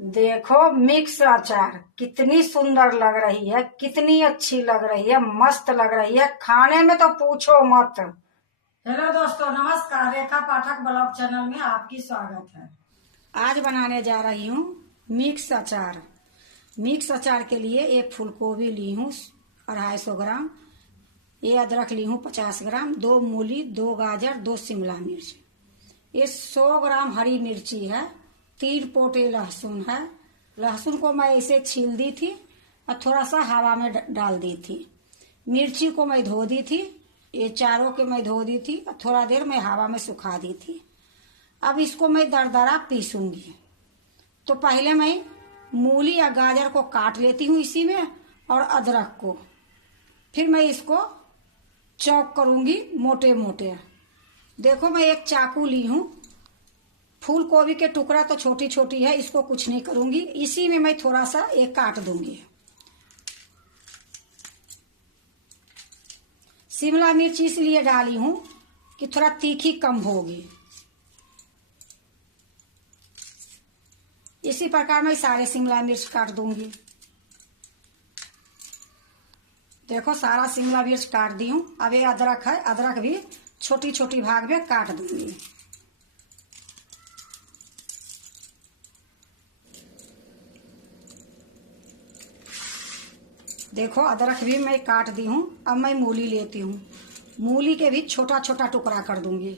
देखो मिक्स अचार कितनी सुंदर लग रही है, कितनी अच्छी लग रही है, मस्त लग रही है। खाने में तो पूछो मत। हेलो दोस्तों, नमस्कार। रेखा पाठक ब्लॉग चैनल में आपकी स्वागत है। आज बनाने जा रही हूँ मिक्स अचार। मिक्स अचार के लिए एक फूलगोभी ली हूँ 250 ग्राम, ये अदरक ली हूँ 50 ग्राम, 2 मूली, 2 गाजर, 2 शिमला मिर्च, ये 100 ग्राम हरी मिर्ची है, 3 पोटे लहसुन है। लहसुन को मैं इसे छील दी थी और थोड़ा सा हवा में डाल दी थी। मिर्ची को मैं धो दी थी, ये चारों के मैं धो दी थी और थोड़ा देर मैं हवा में सुखा दी थी। अब इसको मैं दरदरा पीसूंगी। तो पहले मैं मूली या गाजर को काट लेती हूँ इसी में, और अदरक को फिर मैं इसको चॉप करूंगी मोटे मोटे। देखो मैं एक चाकू ली हूँ, फूल गोभी के टुकड़ा तो छोटी छोटी है, इसको कुछ नहीं करूंगी, इसी में मैं थोड़ा सा एक काट दूंगी। शिमला मिर्च इसलिए डाली हूं कि थोड़ा तीखी कम होगी। इसी प्रकार मैं सारे शिमला मिर्च काट दूंगी। देखो सारा शिमला मिर्च काट दी हूं। अब ये अदरक है, अदरक भी छोटी छोटी भाग में काट दूंगी। देखो अदरक भी मैं काट दी हूँ। अब मैं मूली लेती हूँ, मूली के भी छोटा छोटा टुकड़ा कर दूंगी।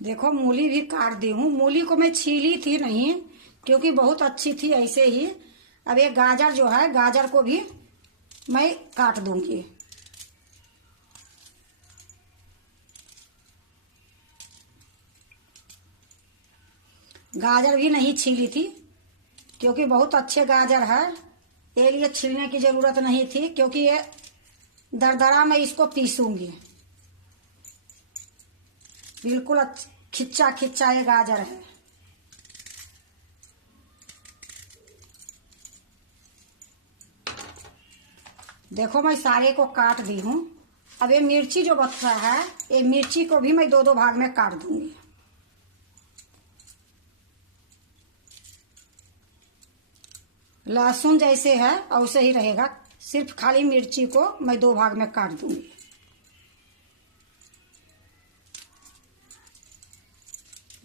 देखो मूली भी काट दी हूँ। मूली को मैं छीली थी नहीं, क्योंकि बहुत अच्छी थी ऐसे ही। अब ये गाजर जो है, गाजर को भी मैं काट दूंगी। गाजर भी नहीं छीली थी, क्योंकि बहुत अच्छे गाजर है, ये लिए छीलने की जरूरत नहीं थी, क्योंकि ये दरदरा मैं इसको पीसूंगी। बिल्कुल खिच्चा खिच्चा ये गाजर है। देखो मैं सारे को काट दी हूँ। अब ये मिर्ची जो बचा है, ये मिर्ची को भी मैं 2-2 भाग में काट दूंगी। लहसुन जैसे है वैसे ही रहेगा, सिर्फ खाली मिर्ची को मैं 2 भाग में काट दूंगी।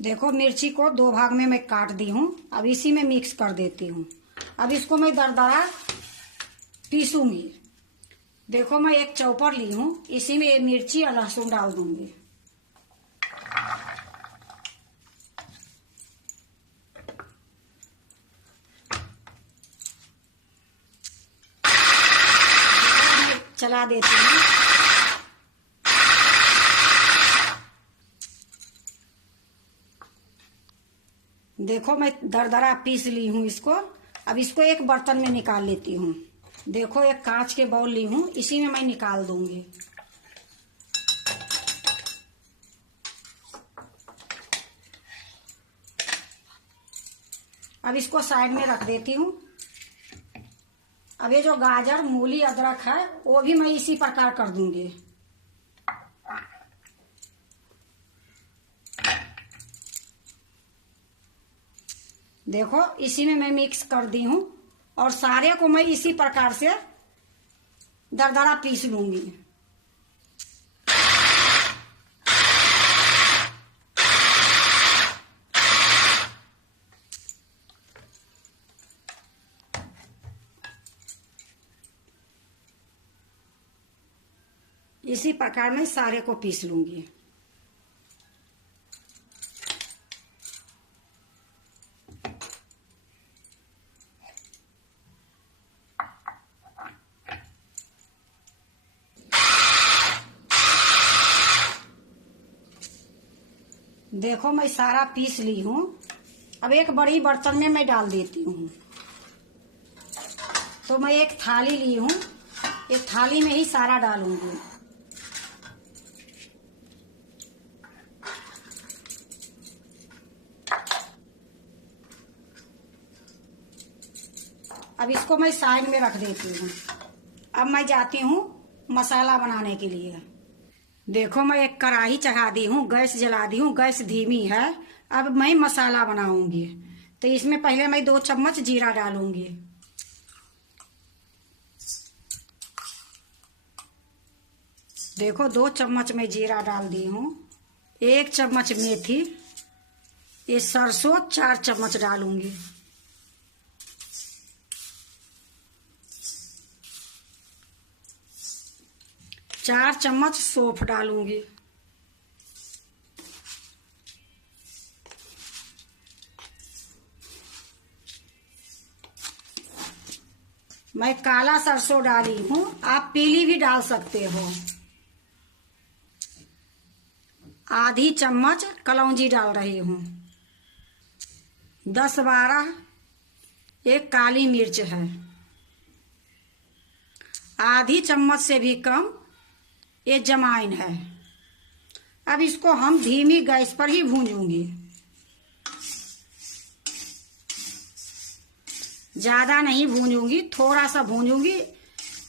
देखो मिर्ची को 2 भाग में मैं काट दी हूँ। अब इसी में मिक्स कर देती हूँ। अब इसको मैं दरदरा पीसूंगी। देखो मैं एक चॉपर ली हूँ, इसी में ये मिर्ची और लहसुन डाल दूंगी। चला देती हूँ। देखो मैं दरदरा पीस ली हूँ इसको। अब इसको एक बर्तन में निकाल लेती हूँ। देखो एक कांच के बाउल ली हूँ, इसी में मैं निकाल दूंगी। अब इसको साइड में रख देती हूँ। अब ये जो गाजर, मूली, अदरक है, वो भी मैं इसी प्रकार कर दूंगी। देखो इसी में मैं मिक्स कर दी हूँ, और सारे को मैं इसी प्रकार से दरदरा पीस लूंगी। इसी प्रकार मैं सारे को पीस लूंगी। देखो मैं सारा पीस ली हूँ। अब एक बड़ी बर्तन में मैं डाल देती हूँ। तो मैं एक थाली ली हूँ, एक थाली में ही सारा डालूंगी। अब इसको मैं साइड में रख देती हूँ। अब मैं जाती हूँ मसाला बनाने के लिए। देखो मैं एक कढ़ाई चढ़ा दी हूँ, गैस जला दी हूँ, गैस धीमी है। अब मैं मसाला बनाऊंगी। तो इसमें पहले मैं 2 चम्मच जीरा डालूंगी। देखो 2 चम्मच मैं जीरा डाल दी हूँ। 1 चम्मच मेथी, ये सरसों 4 चम्मच डालूंगी। चार चम्मच सौंफ डालूंगी। मैं काला सरसों डाली हूँ, आप पीली भी डाल सकते हो। आधी चम्मच कलौंजी डाल रही हूँ। 10-12 एक काली मिर्च है। आधी चम्मच से भी कम ये जमाइन है। अब इसको हम धीमी गैस पर ही भूंजूंगी, ज्यादा नहीं भूंजूंगी, थोड़ा सा भूंजूंगी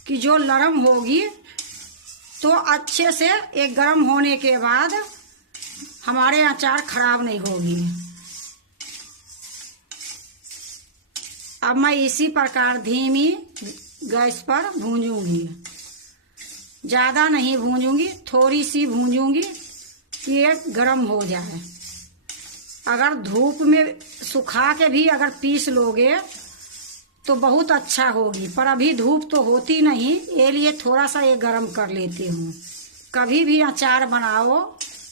कि जो नरम होगी तो अच्छे से एक गर्म होने के बाद हमारे अचार खराब नहीं होगी। अब मैं इसी प्रकार धीमी गैस पर भूंजूंगी, ज्यादा नहीं भूंजूंगी, थोड़ी सी भूंजूंगी कि ये गर्म हो जाए। अगर धूप में सुखा के भी अगर पीस लोगे तो बहुत अच्छा होगी, पर अभी धूप तो होती नहीं, ये लिए थोड़ा सा ये गर्म कर लेती हूँ। कभी भी अचार बनाओ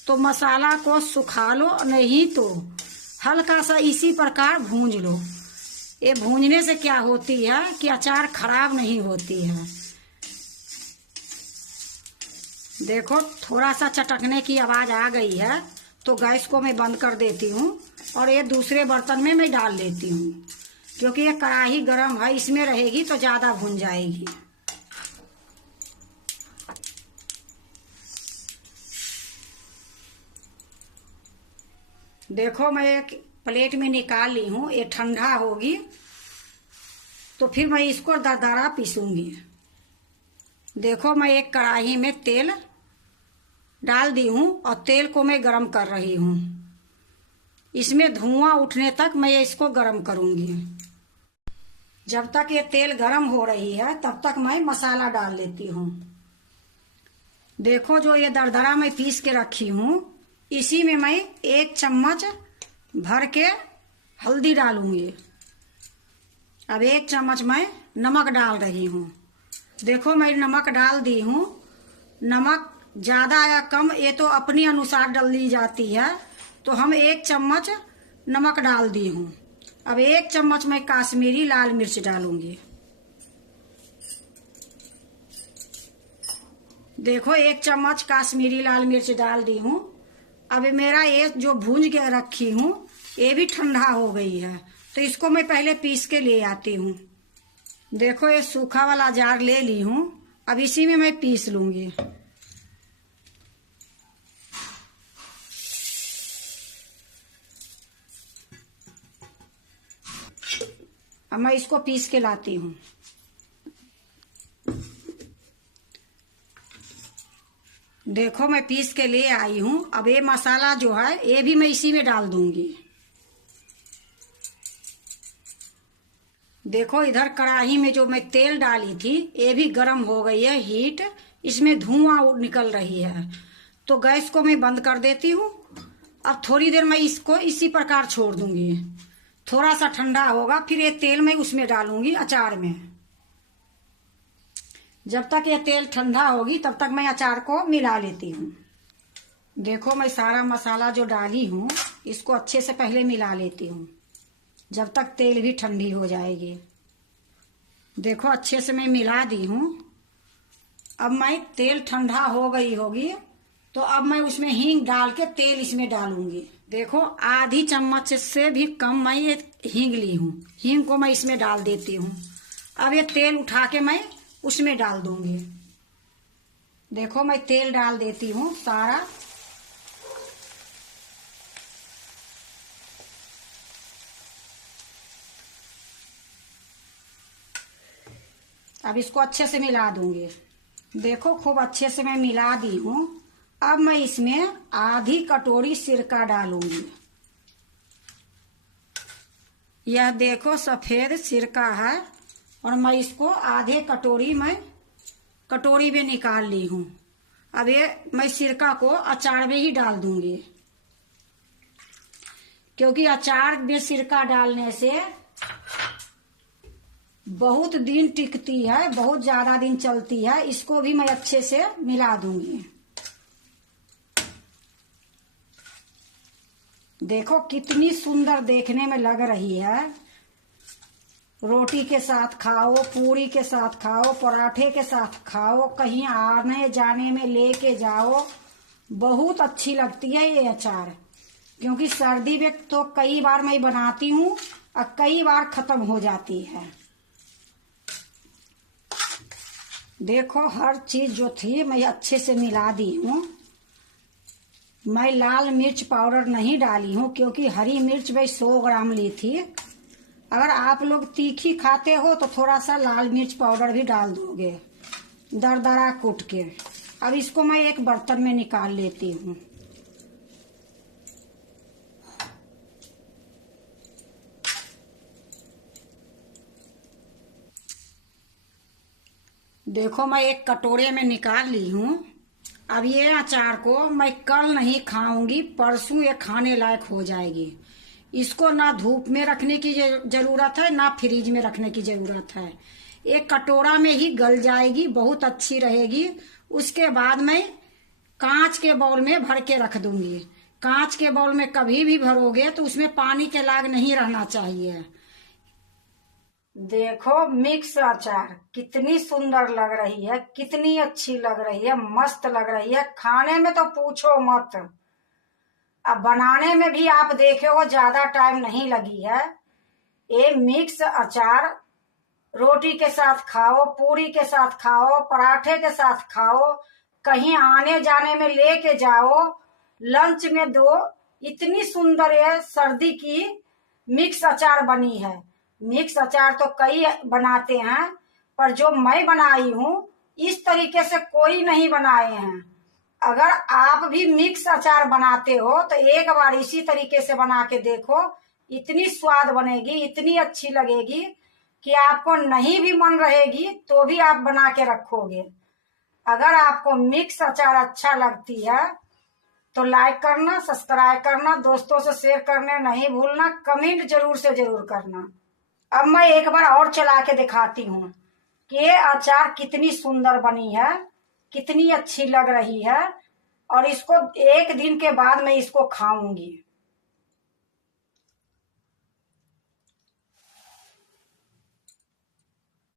तो मसाला को सुखा लो, नहीं तो हल्का सा इसी प्रकार भूंज लो। ये भूंजने से क्या होती है कि अचार खराब नहीं होती है। देखो थोड़ा सा चटकने की आवाज आ गई है तो गैस को मैं बंद कर देती हूँ और ये दूसरे बर्तन में मैं डाल लेती हूँ, क्योंकि ये कढ़ाई गरम है, इसमें रहेगी तो ज्यादा भुन जाएगी। देखो मैं एक प्लेट में निकाल ली हूँ, ये ठंडा होगी तो फिर मैं इसको दरदरा पीसूंगी। देखो मैं एक कढ़ाई में तेल डाल दी हूँ और तेल को मैं गरम कर रही हूँ। इसमें धुआं उठने तक मैं इसको गरम करूंगी। जब तक ये तेल गरम हो रही है तब तक मैं मसाला डाल लेती हूँ। देखो जो ये दरदरा मैं पीस के रखी हूँ, इसी में मैं 1 चम्मच भर के हल्दी डालूंगी। अब 1 चम्मच मैं नमक डाल रही हूँ। देखो मैं नमक डाल दी हूँ। नमक ज्यादा या कम ये तो अपने अनुसार डाल दी जाती है, तो हम 1 चम्मच नमक डाल दी हूँ। अब 1 चम्मच मैं काश्मीरी लाल मिर्च डालूंगी। देखो 1 चम्मच काश्मीरी लाल मिर्च डाल दी हूँ। अब मेरा ये जो भूंज के रखी हूँ ये भी ठंडा हो गई है, तो इसको मैं पहले पीस के ले आती हूँ। देखो ये सूखा वाला जार ले ली हूँ, अब इसी में मैं पीस लूंगी। अब मैं इसको पीस के लाती हूँ। देखो मैं पीस के ले आई हूँ। अब ये मसाला जो है ये भी मैं इसी में डाल दूंगी। देखो इधर कढ़ाई में जो मैं तेल डाली थी ये भी गर्म हो गई है हीट, इसमें धुआं निकल रही है, तो गैस को मैं बंद कर देती हूँ। अब थोड़ी देर मैं इसको इसी प्रकार छोड़ दूंगी। थोड़ा सा ठंडा होगा फिर ये तेल मैं उसमें डालूंगी अचार में। जब तक ये तेल ठंडा होगी तब तक मैं अचार को मिला लेती हूँ। देखो मैं सारा मसाला जो डाली हूँ इसको अच्छे से पहले मिला लेती हूँ, जब तक तेल भी ठंडी हो जाएगी। देखो अच्छे से मैं मिला दी हूँ। अब मैं तेल ठंडा हो गई होगी तो अब मैं उसमें हींग डाल के तेल इसमें डालूंगी। देखो आधी चम्मच से भी कम मैं ये हींग ली हूँ, हींग को मैं इसमें डाल देती हूँ। अब ये तेल उठा के मैं उसमें डाल दूंगी। देखो मैं तेल डाल देती हूँ सारा। अब इसको अच्छे से मिला दूंगी। देखो खूब अच्छे से मैं मिला दी हूँ। अब मैं इसमें आधी कटोरी सिरका डालूंगी। यह देखो सफेद सिरका है और मैं इसको आधे कटोरी में निकाल ली हूँ। अब ये मैं सिरका को अचार में ही डाल दूंगी, क्योंकि अचार में सिरका डालने से बहुत दिन टिकती है, बहुत ज्यादा दिन चलती है। इसको भी मैं अच्छे से मिला दूंगी। देखो कितनी सुंदर देखने में लग रही है। रोटी के साथ खाओ, पूरी के साथ खाओ, पराठे के साथ खाओ, कहीं आने जाने में लेके जाओ, बहुत अच्छी लगती है ये अचार। क्योंकि सर्दी में तो कई बार मैं बनाती हूँ और कई बार खत्म हो जाती है। देखो हर चीज जो थी मैं अच्छे से मिला दी हूँ। मैं लाल मिर्च पाउडर नहीं डाली हूँ, क्योंकि हरी मिर्च मैं 100 ग्राम ली थी। अगर आप लोग तीखी खाते हो तो थोड़ा सा लाल मिर्च पाउडर भी डाल दोगे, दरदरा कूट के। अब इसको मैं एक बर्तन में निकाल लेती हूँ। देखो मैं एक कटोरे में निकाल ली हूँ। अब ये अचार को मैं कल नहीं खाऊंगी, परसों ये खाने लायक हो जाएगी। इसको ना धूप में रखने की जरूरत है, ना फ्रिज में रखने की जरूरत है। एक कटोरा में ही गल जाएगी, बहुत अच्छी रहेगी। उसके बाद मैं कांच के बाउल में भर के रख दूंगी। कांच के बाउल में कभी भी भरोगे तो उसमें पानी के लाग नहीं रहना चाहिए। देखो मिक्स अचार कितनी सुंदर लग रही है, कितनी अच्छी लग रही है, मस्त लग रही है। खाने में तो पूछो मत। अब बनाने में भी आप देखे हो ज्यादा टाइम नहीं लगी है। ये मिक्स अचार रोटी के साथ खाओ, पूरी के साथ खाओ, पराठे के साथ खाओ, कहीं आने जाने में लेके जाओ, लंच में दो। इतनी सुंदर ये सर्दी की मिक्स अचार बनी है। मिक्स अचार तो कई बनाते हैं, पर जो मैं बनाई हूँ इस तरीके से कोई नहीं बनाए हैं। अगर आप भी मिक्स अचार बनाते हो तो एक बार इसी तरीके से बना के देखो। इतनी स्वाद बनेगी, इतनी अच्छी लगेगी कि आपको नहीं भी मन रहेगी तो भी आप बना के रखोगे। अगर आपको मिक्स अचार अच्छा लगती है तो लाइक करना, सब्सक्राइब करना, दोस्तों से शेयर करने नहीं भूलना, कमेंट जरूर से जरूर करना। अब मैं एक बार और चला के दिखाती हूँ कि ये अचार कितनी सुंदर बनी है, कितनी अच्छी लग रही है। और इसको एक दिन के बाद मैं इसको खाऊंगी।